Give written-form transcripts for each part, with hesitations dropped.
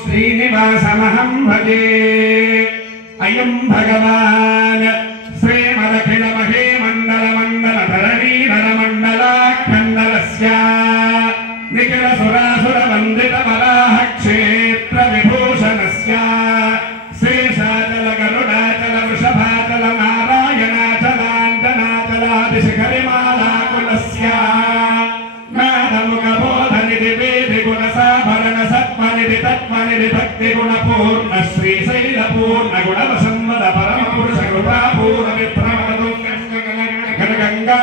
श्रीनिवासमहं भजे अयं भगवान् श्रीमदखिल महे मंडल मंडल धरणीधर मंडलाखंडलस्य निखिल सुरासुर वंदित वराह क्षेत्र विभूषणस्य शेषाचल गरुडाचल वृषभाचल नारायणाचलाञ्जनाचलादिशिखरिमालाकुलस्य नादमुखबोधनिधि वेदि गुणसाभरण सत्मनिधि तत्मनिधि भक्ति गुणपूर्ण श्रीशैलपूर्ण गुणवसंवद परम पुरुष कृपापूर्ण विभ्रमणो गणगंगा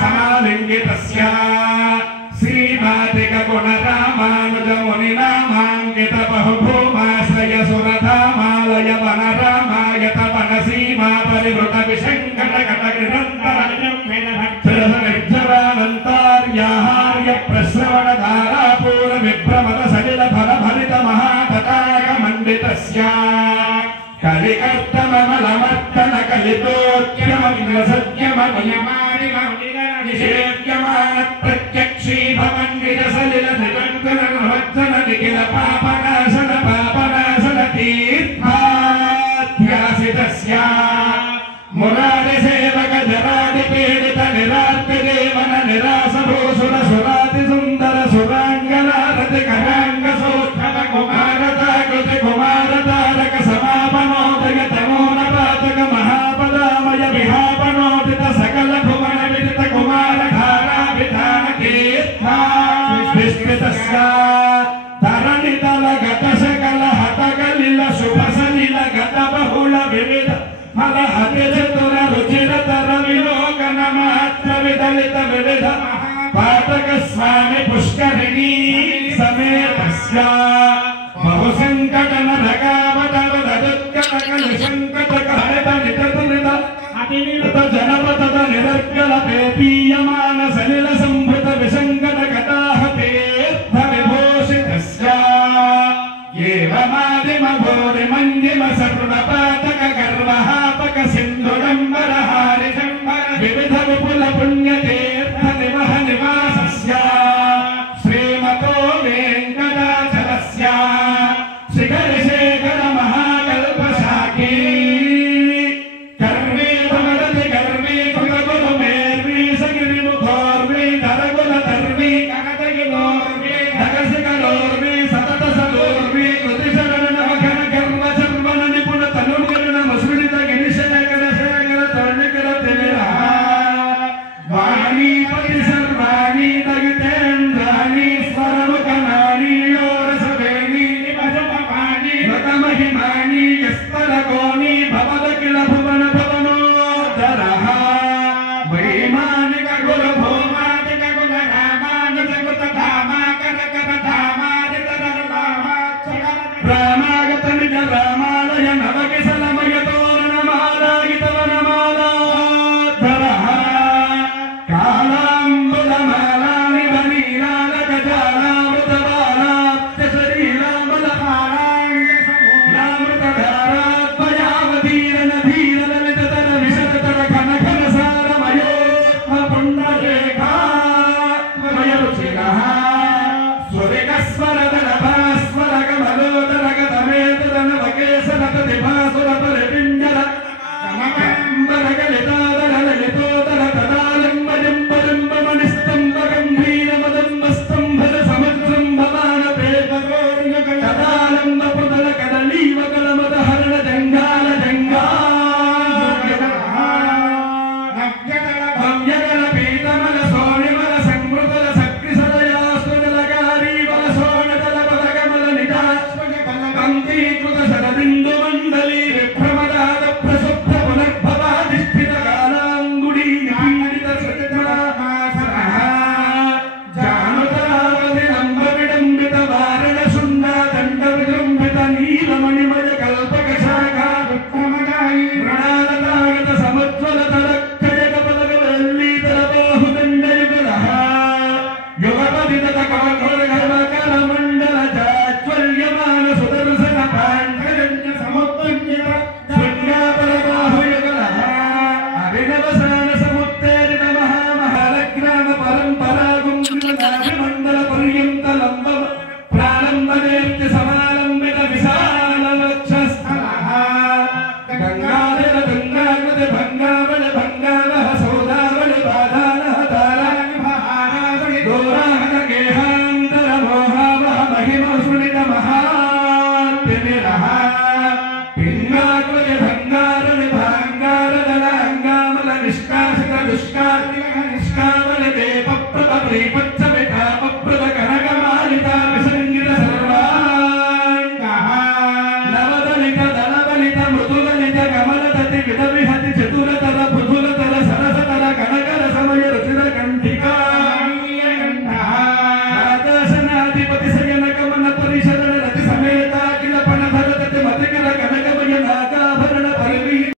समालिंगितस्य श्रीमातिक गुणरामानुज मुनिनामांकित बहुभूमाश्रय सुरधामालय वनरामायत वनसीमा परिवृत विशंकट कटकृतंतरानंतार्याहार्य प्रश्रवण धारापूर विभ्रमद सलिल फल फलित महातटाक मंडितस्य कलिकर्तममलमर्तन कलितोद्यम विग्रसद्यम नियमानि निषेव्यमान प्रत्यक्षी भवन विरसलिल निरंतर नवत्सन निखिल पापनाशन तीर्थाध्यासितस्य मुरारि सेवक जरादि पीडित निरार्ति देवन निरास भूसुर सुराति सुंदर सुरांगनारति करांग सौष्ठव कुमारताकृति कुमारतारक समापनोदय तमोनपातक महापदामय विहापनोदित सकल भुवन विदित कुमार धाराभिधान तीर्था विस्मितस्य धरणितल गत सकल हतकलिल शुभसलिल गत बहुल विविध मल हति चतुर रुचिर तर विलोकन मात्र विदलित विविध पातक स्वामी पुष्करिणी समेतस्य बहु संकट नरकावतार दुःखत कलुषंकट कहत निततुलित अतिनिरत जनपतद निरर्गल पेपीयमान सलिल संभृत विसंकट कटाह तीर्थ विभूषितस्य एवमादिम भूरि मंजिम सर्वपातक गर्वहापक सिंधुडंबर हारिशंबर विविध विपुल पुण्य तीर्थ निवह निवासस्य श्रीमतो वेंकटाचलस्य शिखरिशेखर महाकल्प शाकी कर्मे भवति कर्मे कुलकुल मेर्वी सगिरि मुखोर्वी धरकुल धर्वी कनकगिलोर्वी धगसिकलोर्वी सतत सलोर्वी कृतिशरण नवघन कर्म चर्मन निपुण तनुर्गण मुस्मित गिरिशेखर शेखर तर्णिकर तिमिरा वाणीपति सर्वाणी तगितेन्द्राणी स्वरमुखमाणी योरसवेणी निभजपमाणी व्रतमहिमाणी यस्तरकोणी भवद किल भुवन भवनोदरः वैमानि